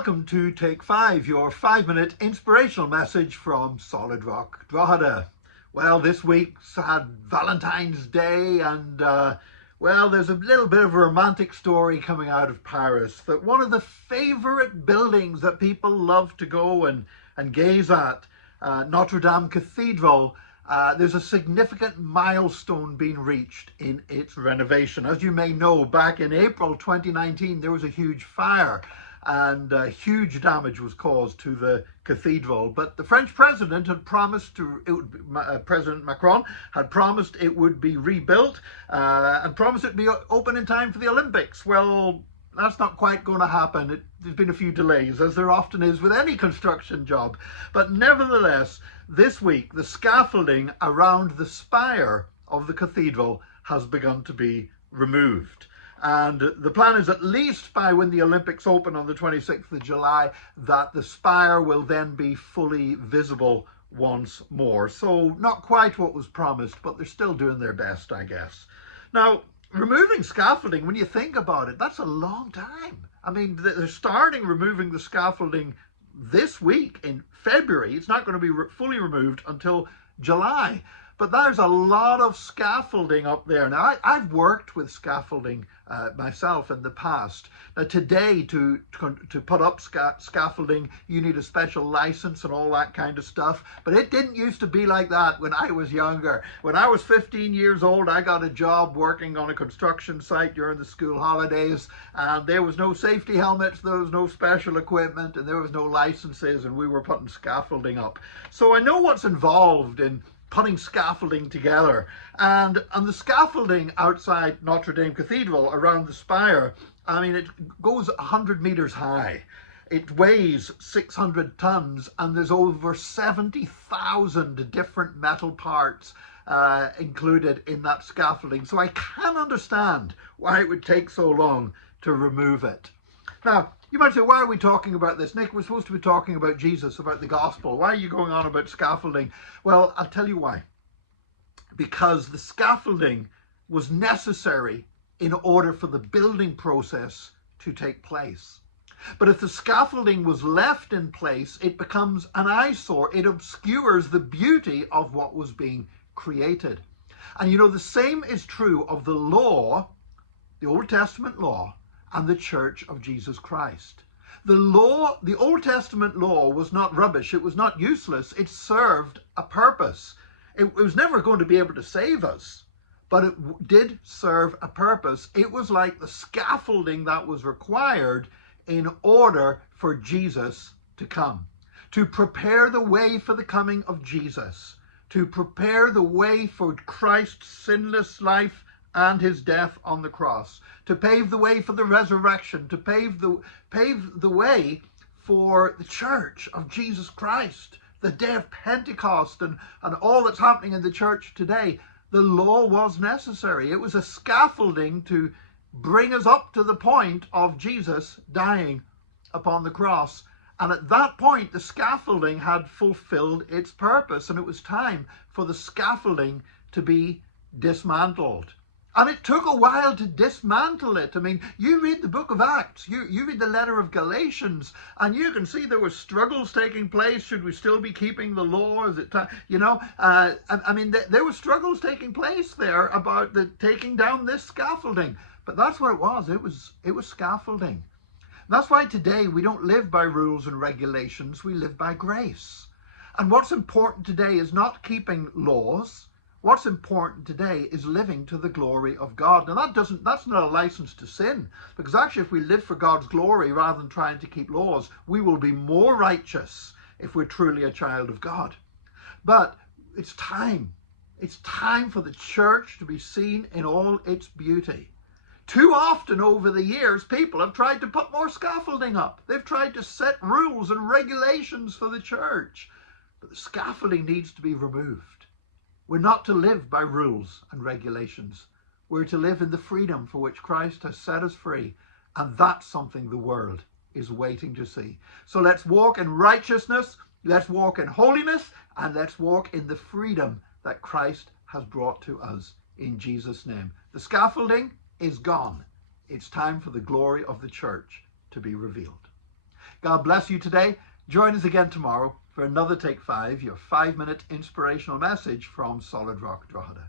Welcome to Take 5, your 5-minute inspirational message from Solid Rock, Drogheda. Well, this week's had Valentine's Day and, there's a little bit of a romantic story coming out of Paris that one of the favourite buildings that people love to go and gaze at, Notre Dame Cathedral, there's a significant milestone being reached in its renovation. As you may know, back in April 2019, there was a huge fire and huge damage was caused to the cathedral. But the French president had promised President Macron had promised it would be rebuilt and promised it would be open in time for the Olympics. Well, that's not quite going to happen. There's been a few delays, as there often is with any construction job. But nevertheless, this week, the scaffolding around the spire of the cathedral has begun to be removed. And the plan is, at least by when the Olympics open on the 26th of July, that the spire will then be fully visible once more. So not quite what was promised, but they're still doing their best, I guess. Now, removing scaffolding, when you think about it, that's a long time. I mean, they're starting removing the scaffolding this week in February. It's not going to be fully removed until July. But there's a lot of scaffolding up there. Now, I've worked with scaffolding myself in the past. Now, today, to put up scaffolding, you need a special license and all that kind of stuff. But it didn't used to be like that when I was younger. When I was 15 years old, I got a job working on a construction site during the school holidays. And there was no safety helmets, there was no special equipment, and there was no licenses, and we were putting scaffolding up. So I know what's involved in putting scaffolding together, and the scaffolding outside Notre Dame Cathedral around the spire, I mean, it goes 100 meters high. It weighs 600 tons, and there's over 70,000 different metal parts included in that scaffolding. So I can understand why it would take so long to remove it. Now, you might say, why are we talking about this? Nick, we're supposed to be talking about Jesus, about the gospel. Why are you going on about scaffolding? Well, I'll tell you why. Because the scaffolding was necessary in order for the building process to take place. But if the scaffolding was left in place, it becomes an eyesore. It obscures the beauty of what was being created. And you know, the same is true of the law, the Old Testament law, and the Church of Jesus Christ. The Old Testament law was not rubbish. It was not useless. It served a purpose. It was never going to be able to save us, but it did serve a purpose. It was like the scaffolding that was required in order for Jesus to come, to prepare the way for the coming of Jesus, to prepare the way for Christ's sinless life and his death on the cross, to pave the way for the resurrection, to pave the way for the church of Jesus Christ, the day of Pentecost and all that's happening in the church today. The law was necessary. It was a scaffolding to bring us up to the point of Jesus dying upon the cross. And at that point, the scaffolding had fulfilled its purpose, and it was time for the scaffolding to be dismantled. And it took a while to dismantle it. I mean, you read the book of Acts, you read the letter of Galatians, and you can see there were struggles taking place. Should we still be keeping the law? Is it time? There were struggles taking place there about the taking down this scaffolding. But that's what it was. It was scaffolding. And that's why today we don't live by rules and regulations. We live by grace. And what's important today is not keeping laws. What's important today is living to the glory of God. Now that's not a license to sin, because actually if we live for God's glory rather than trying to keep laws, we will be more righteous if we're truly a child of God. But it's time. It's time for the church to be seen in all its beauty. Too often over the years, people have tried to put more scaffolding up. They've tried to set rules and regulations for the church. But the scaffolding needs to be removed. We're not to live by rules and regulations. We're to live in the freedom for which Christ has set us free. And that's something the world is waiting to see. So let's walk in righteousness, let's walk in holiness, and let's walk in the freedom that Christ has brought to us in Jesus' name. The scaffolding is gone. It's time for the glory of the church to be revealed. God bless you today. Join us again tomorrow for another Take 5, your 5-minute inspirational message from Solid Rock Drogheda.